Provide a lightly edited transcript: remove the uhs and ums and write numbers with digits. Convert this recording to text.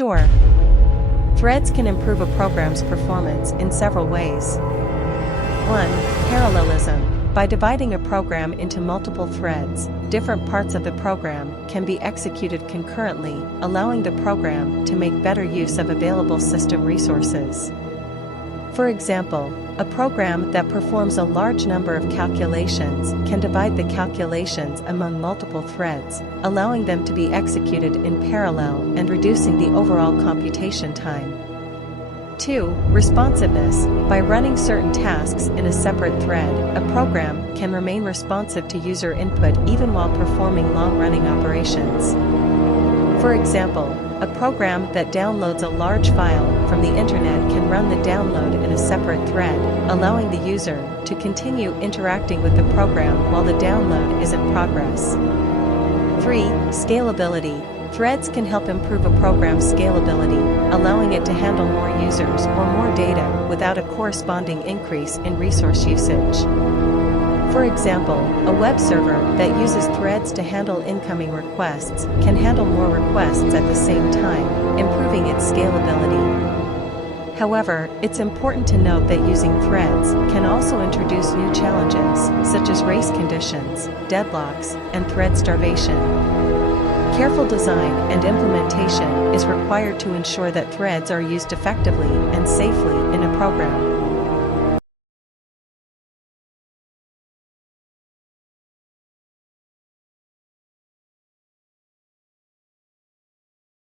Sure. Threads can improve a program's performance in several ways. 1. Parallelism. By dividing a program into multiple threads, different parts of the program can be executed concurrently, allowing the program to make better use of available system resources. For example, a program that performs a large number of calculations can divide the calculations among multiple threads, allowing them to be executed in parallel and reducing the overall computation time. 2. Responsiveness. By running certain tasks in a separate thread, a program can remain responsive to user input even while performing long-running operations. For example, a program that downloads a large file from the internet can run the download in a separate thread, allowing the user to continue interacting with the program while the download is in progress. 3. Scalability. Threads can help improve a program's scalability, allowing it to handle more users or more data without a corresponding increase in resource usage. For example, a web server that uses threads to handle incoming requests can handle more requests at the same time, improving its scalability. However, it's important to note that using threads can also introduce new challenges, such as race conditions, deadlocks, and thread starvation. Careful design and implementation is required to ensure that threads are used effectively and safely in a program.